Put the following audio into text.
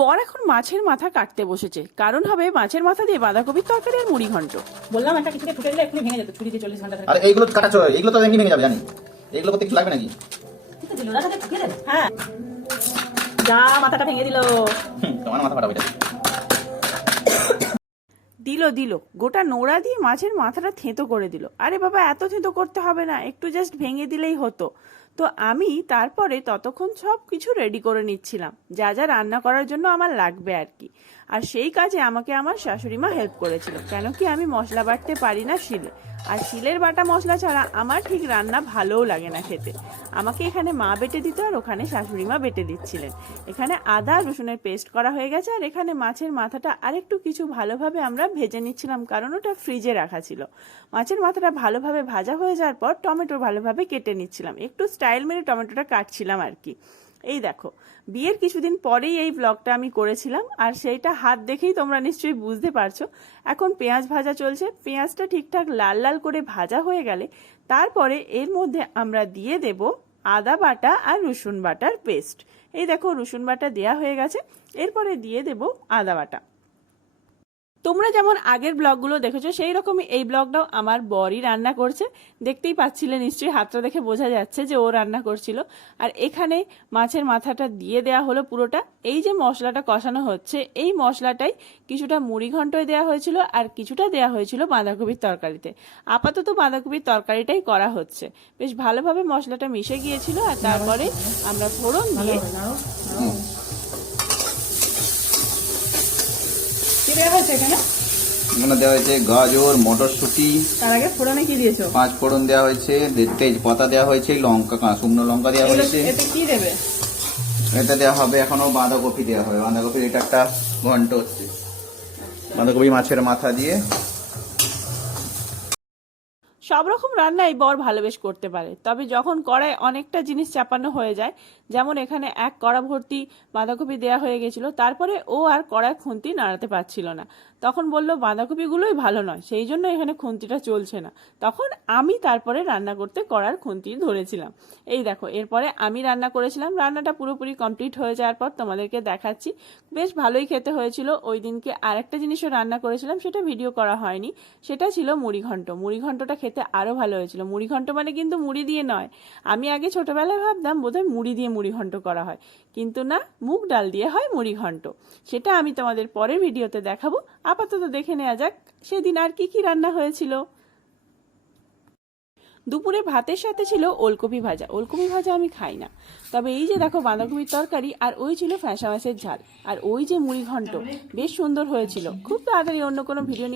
বর এখন মাছের মাথা কাটতে বসেছে। কারণ হবে মাছের মাথা দিয়ে বাঁধাকপির তরকারি আর মুড়ি ঘন্ট। বললাম একটা কিছুকে ঠুকে দিলে এক্ষুনি ভেঙে যেত ছুরি দিয়ে চল্লিশ ঘণ্টা ধরে আর এইগুলো কাটা চলে এইগুলো তো এমনি ভেঙে যাবে জানি। এইগুলো করতে কিছু লাগবে নাকি? হ্যাঁ। যা মাথাটা ভেঙে দিল। তোমার মাথা ফাটাবে। দিল দিল। গোটা নোড়া দিয়ে মাছের মাথাটা থেঁতো করে দিল। আরে বাবা এত থেঁতো করতে হবে না। একটু জাস্ট ভেঙে দিলেই হতো। তো আমি তারপরে ততক্ষণ সব কিছু রেডি করে নিচ্ছিলাম। যা যা রান্না করার জন্য আমার লাগবে আর কি। আর সেই কাজে আমাকে আমার শাশুড়ি মা হেল্প করেছিল। কেন কি আমি মশলা বাটতে পারি না শিলে। আর শিলের বাটা মশলা ছাড়া আমার ঠিক রান্না ভালোও লাগে না খেতে। আমাকে এখানে মা বেটে দিত আর ওখানে শাশুড়ি মা বেটে দিচ্ছিলেন। এখানে আদা রসুনের পেস্ট করা হয়ে গেছে আর এখানে মাছের মাথাটা আরেকটু কিছু ভালোভাবে আমরা ভেজে নিচ্ছিলাম, কারণ ওটা ফ্রিজে রাখা ছিল। মাছের মাথাটা ভালোভাবে ভাজা হয়ে যাওয়ার পর টমেটো ভালোভাবে কেটে নিচ্ছিলাম। একটু স্টাইল মেরে টমেটোটা কাটছিলাম আর কি। এই দেখো, বিয়ের কিছুদিন পরেই এই ব্লগটা আমি করেছিলাম, আর সেইটা হাত দেখেই তোমরা নিশ্চয়ই বুঝতে পারছ। এখন পেঁয়াজ ভাজা চলছে, পেঁয়াজটা ঠিকঠাক লাল লাল করে ভাজা হয়ে গেলে তারপরে এর মধ্যে আমরা দিয়ে দেব আদা বাটা আর রসুন বাটার পেস্ট এই দেখো, রসুন বাটা দেয়া হয়ে গেছে, এরপরে দিয়ে দেব আদা বাটা। তোমরা যেমন আগের ব্লগগুলো দেখেছ সেই রকমই এই ব্লগটাও আমার বরই রান্না করছে। দেখতেই পাচ্ছিলে নিশ্চয়ই, হাতটা দেখে বোঝা যাচ্ছে যে ও রান্না করছিল। আর এখানে মাছের মাথাটা দিয়ে দেয়া হলো পুরোটা। এই যে মশলাটা কষানো হচ্ছে, এই মশলাটাই কিছুটা মুড়ি ঘন্টয় দেওয়া হয়েছিল আর কিছুটা দেওয়া হয়েছিল বাঁধাকপির তরকারিতে। আপাতত বাঁধাকপির তরকারিটাই করা হচ্ছে। বেশ ভালোভাবে মশলাটা মিশে গিয়েছিল আর তারপরে আমরা ফোড়ন দিয়ে দেওয়া হয়েছে এখানে? এখানে দেওয়া হয়েছে গাজর মটরশুঁটি তার আগে ফোড়নে কি দিয়েছ? পাঁচ ফোড়ন দেওয়া হয়েছে তেজপাতা দেওয়া হয়েছে লঙ্কা শুকনো লঙ্কা দেওয়া এগুলো- হয়েছে। এতে কি দেবে? এটা দেওয়া হবে এখনও বাঁধাকপি দেওয়া হবে। বাঁধাকপির এটা একটা ঘন্ট হচ্ছে। বাঁধাকপি মাছের মাথা দিয়ে সব রকম রান্নাই বর ভালো বেশ করতে পারে। তবে যখন কড়ায় অনেকটা জিনিস চাপানো হয়ে যায়, যেমন এখানে এক কড়া ভর্তি বাঁধাকপি দেওয়া হয়ে গেছিল, তারপরে ও আর কড়ায় খুন্তি নাড়াতে পারছিল না। তখন বলল, বাঁধাকপিগুলোই ভালো নয়, সেই জন্য এখানে খুন্তিটা চলছে না। তখন আমি তারপরে রান্না করতে কড়ার খুন্তি ধরেছিলাম। এই দেখো, এরপরে আমি রান্না করেছিলাম, রান্নাটা পুরোপুরি কমপ্লিট হয়ে যাওয়ার পর তোমাদেরকে দেখাচ্ছি। বেশ ভালোই খেতে হয়েছিল, ওই দিনকে আরেকটা জিনিসও রান্না করেছিলাম, সেটা ভিডিও করা হয়নি, সেটা ছিল মুড়ি মুড়িঘণ্টটা মুড়ি ঘন্টটা খেতে আরও ভালো হয়েছিল। মুড়ি ঘন্ট মানে কিন্তু মুড়ি দিয়ে নয়। আমি আগে ছোটবেলায় ভাবতাম, বোধহয় মুড়ি দিয়ে মুড়ি ঘন্ট করা হয়। কিন্তু না, মুগ ডাল দিয়ে হয় মুড়ি ঘন্ট। সেটা আমি তোমাদের পরের ভিডিওতে দেখাবো। আপাতত দেখে নেওয়া যাক, সেদিন আর কি কি রান্না হয়েছিল। দুপুরে ভাতের সাথে ছিল ওলকপি ভাজা। ওলকপি ভাজা আমি খাই না। তবে এই যে দেখো বাঁধাকপির তরকারি আর ওই ছিল ফ্যাঁসা মাছের ঝাল। আর ওই যে মুড়ি ঘন্ট, বেশ সুন্দর হয়েছিল। খুব তাড়াতাড়ি অন্য কোনো ভিডিও